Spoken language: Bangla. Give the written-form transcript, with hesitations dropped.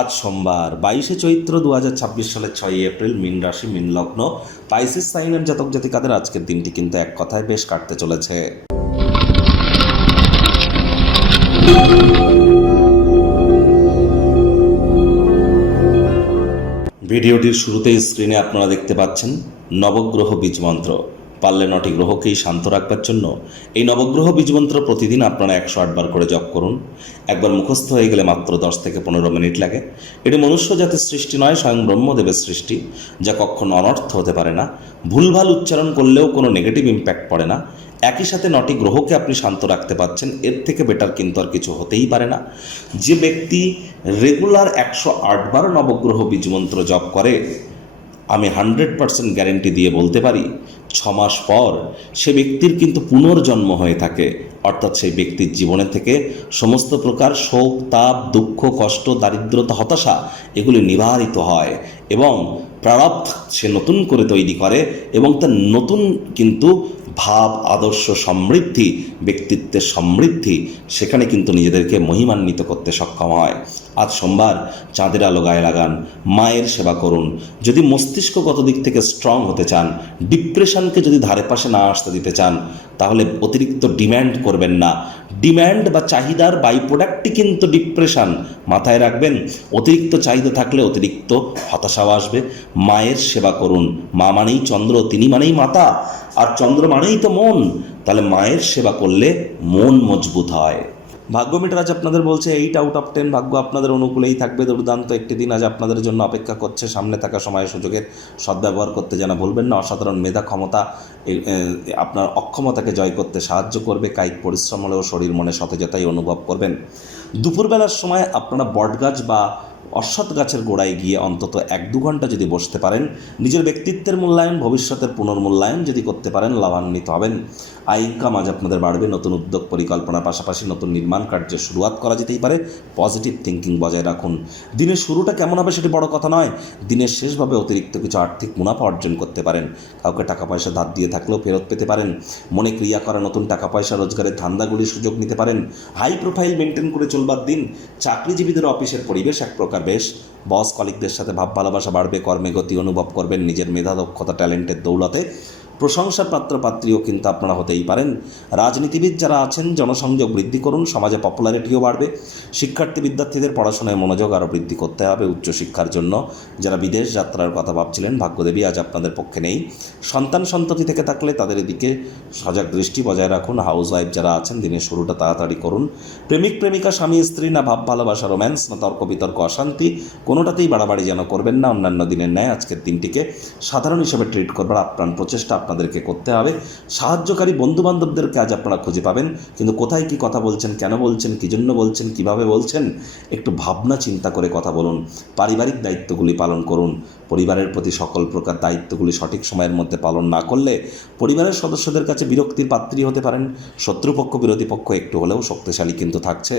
আজ সোমবার 22শে চৈত্র 2026 সালের 6ই এপ্রিল, মীন রাশি, মীন লগ্ন, পাইসিস সাইনের জাতক জাতিকাদের আজকের দিনটি কিন্তু এক কথায় বেশ কাটতে চলেছে। ভিডিওটির শুরুতেই স্ক্রিনে আপনারা দেখতে পাচ্ছেন নবগ্রহ বীজমন্ত্র। পারলে 9টি গ্রহকেই শান্ত রাখবার জন্য এই নবগ্রহ বীজমন্ত্র প্রতিদিন আপনারা 108 বার করে জপ করুন। একবার মুখস্থ হয়ে গেলে মাত্র 10 থেকে 15 মিনিট লাগে। এটি মনুষ্য জাতির সৃষ্টি নয়, স্বয়ং ব্রহ্মদেবের সৃষ্টি, যা কখনো অনর্থ হতে পারে না। ভুলভাল উচ্চারণ করলেও কোনো নেগেটিভ ইম্প্যাক্ট পড়ে না। একই সাথে 9টি গ্রহকে আপনি শান্ত রাখতে পারছেন, এর থেকে বেটার কিন্তু আর কিছু হতেই পারে না। যে ব্যক্তি রেগুলার 108 বার নবগ্রহ বীজমন্ত্র জপ করে, আমি 100% গ্যারেন্টি দিয়ে বলতে পারি 6 মাস পর সে ব্যক্তির কিন্তু পুনর্জন্ম হয়ে থাকে। অর্থাৎ সেই ব্যক্তির জীবনে থেকে সমস্ত প্রকার শোক, তাপ, দুঃখ, কষ্ট, দারিদ্রতা, হতাশা এগুলি নিবারিত হয় এবং প্রারব্ধ সে নতুন করে তৈরি করে এবং তার নতুন কিন্তু ভাব, আদর্শ, সমৃদ্ধি, ব্যক্তিত্বের সমৃদ্ধি সেখানে কিন্তু নিজেদেরকে মহিমান্বিত করতে সক্ষম হয়। আজ সোমবার, চাঁদের আলো গায়ে লাগান, মায়ের সেবা করুন। যদি মস্তিষ্কগত দিক থেকে স্ট্রং হতে চান, ডিপ্রেশনকে যদি ধারে পাশে না আসতে দিতে চান, তাহলে অতিরিক্ত ডিম্যান্ড করবেন না। ডিম্যান্ড বা চাহিদার বাই প্রোডাক্টই কিন্তু ডিপ্রেশন, মাথায় রাখবেন। অতিরিক্ত চাহিদা থাকলে অতিরিক্ত হতাশাও আসবে। মায়ের সেবা করুন। মা মানেই চন্দ্র, তিনি মানেই মাতা, আর চন্দ্র মানেই তো মন। তাহলে মায়ের সেবা করলে মন মজবুত হয়। ভাগ্য মিটার আজ আপনাদের বলছে 8 আউট অফ 10 ভাগ্য আপনাদের অনুকূলেই থাকবে। দুর্দান্ত একটি দিন আজ আপনাদের জন্য অপেক্ষা করছে। সামনে থাকা সময় সুযোগের সদ্ব্যবহার করতে যেন ভুলবেন না। অসাধারণ মেধা, ক্ষমতা আপনার অক্ষমতাকে জয় করতে সাহায্য করবে। কায়িক পরিশ্রম হলেও শরীর মনে সতেজতাই অনুভব করবেন। দুপুরবেলার সময় আপনারা বটগাছ বা অশ্বত্থ গাছের গোড়ায় গিয়ে অন্তত 1-2 ঘন্টা যদি বসতে পারেন, নিজের ব্যক্তিত্বের মূল্যায়ন, ভবিষ্যতের পুনর্মূল্যায়ন যদি করতে পারেন, লাভান্বিত হবেন। আয় ইনকাম আজ আপনাদের বাড়বে। নতুন উদ্যোগ পরিকল্পনার পাশাপাশি নতুন নির্মাণ কার্যের শুরুয়াত করা যেতেই পারে। পজিটিভ থিঙ্কিং বজায় রাখুন। দিনের শুরুটা কেমন হবে সেটি বড় কথা নয়, দিনের শেষভাবে অতিরিক্ত কিছু আর্থিক মুনাফা অর্জন করতে পারেন। কাউকে টাকা পয়সা ধার দিয়ে থাকলেও ফেরত পেতে পারেন। মনে ক্রিয়া করা নতুন টাকা পয়সা রোজগারের ধান্দাগুলির সুযোগ নিতে পারেন। হাই প্রোফাইল মেনটেন করে চলবার দিন। চাকরিজীবীদের অফিসের পরিবেশ এক প্রকার বেশ। বস কলিগদের সাথে ভাব ভালোবাসা বাড়বে। কর্মে গতি অনুভব করবেন। নিজের মেধা, দক্ষতা, ট্যালেন্টের দৌলতে প্রশংসার পাত্রপাত্রীও কিন্তু আপনারা হতেই পারেন। রাজনীতিবিদ যারা আছেন, জনসংযোগ বৃদ্ধি করুন। সমাজে পপুলারিটিও বাড়বে। শিক্ষার্থী বিদ্যার্থীদের পড়াশোনায় মনোযোগ আরও বৃদ্ধি করতে হবে উচ্চশিক্ষার জন্য। যারা বিদেশ যাত্রার কথা ভাবছিলেন, ভাগ্যদেবী আজ আপনাদের পক্ষে নেই। সন্তান সন্ততি থেকে থাকলে তাদের এদিকে সজাগ দৃষ্টি বজায় রাখুন। হাউস ওয়াইফ যারা আছেন, দিনের শুরুটা তাড়াতাড়ি করুন। প্রেমিক প্রেমিকা, স্বামী স্ত্রী, না ভাব ভালোবাসা, রোম্যান্স, না তর্ক বিতর্ক, অশান্তি, কোনোটাতেই বাড়াবাড়ি যেন করবেন না। অন্যান্য দিনের ন্যায় আজকের দিনটিকে সাধারণ হিসেবে ট্রিট করবার আপ্রাণ প্রচেষ্টা আপনাদেরকে করতে হবে। সাহায্যকারী বন্ধুবান্ধবদেরকে আজ আপনারা খুঁজে পাবেন, কিন্তু কোথায় কি কথা বলছেন, কেন বলছেন, কী জন্য বলছেন, কিভাবে বলছেন, একটু ভাবনা চিন্তা করে কথা বলুন। পারিবারিক দায়িত্বগুলি পালন করুন। পরিবারের প্রতি সকল প্রকার দায়িত্বগুলি সঠিক সময়ের মধ্যে পালন না করলে পরিবারের সদস্যদের কাছে বিরক্তির পাত্রী হতে পারেন। শত্রুপক্ষ, বিরোধী পক্ষ একটু হলেও শক্তিশালী কিন্তু থাকছে।